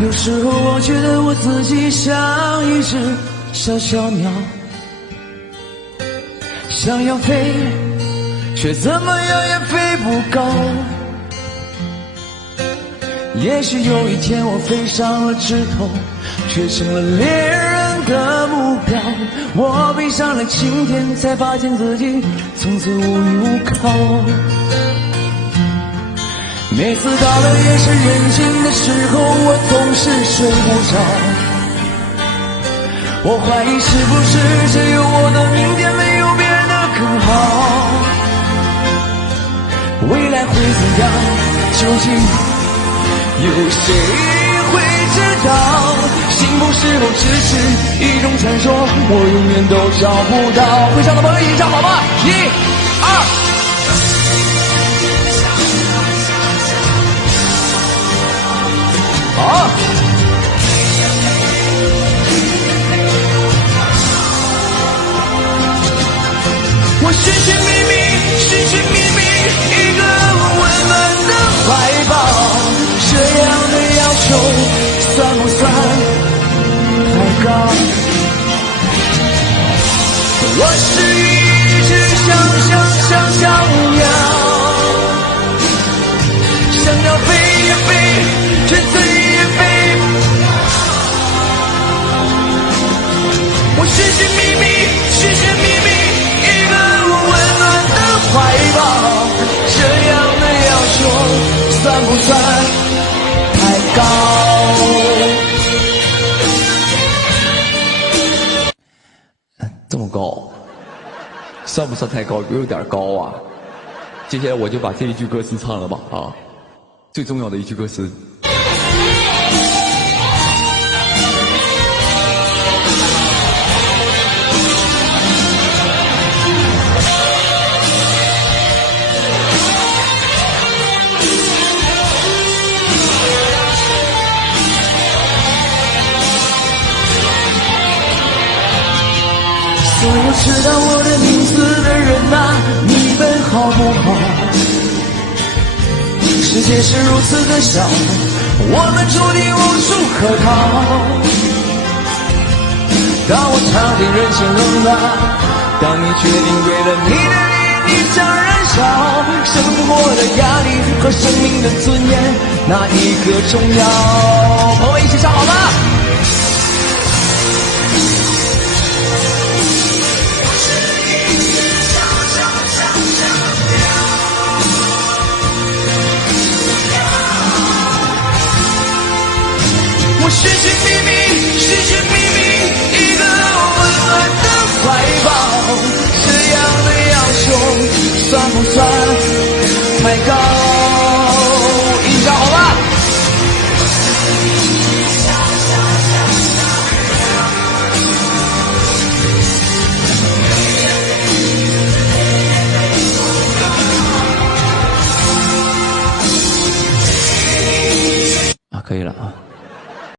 有时候我觉得我自己像一只小小鸟，想要飞，却怎么样也飞不高。也许有一天我飞上了枝头，却成了猎人的目标。我飞上了青天，才发现自己从此无依无靠。每次到了夜深人静的时候，我总是睡不着。我怀疑是不是只有我的明天没有变得更好。未来会怎样？究竟有谁会知道？幸福是否只是一种传说？我永远都找不到。会唱的朋友一起唱好吗？1、2。好，我寻寻觅觅一个温暖的怀抱，这样的要求算不算太高？我是一只小鸟，想要飞也飞，却怎也飞。我寻寻觅觅一个温暖的怀抱，这样的要求算不算太高？这么高，算不算太高？有点高啊。接下来我就把这一句歌词唱了吧啊，最重要的一句歌词。所有知道我的名字的人啊，你们好不好？世界是如此的小，我们注定无处可逃。当我尝尽人情冷暖，当你决定为了你的利益想燃烧，生活的压力和生命的尊严，哪一个重要？朋友们一起唱好吗？我寻寻觅觅一个温暖的怀抱，这样的要求算不算太高？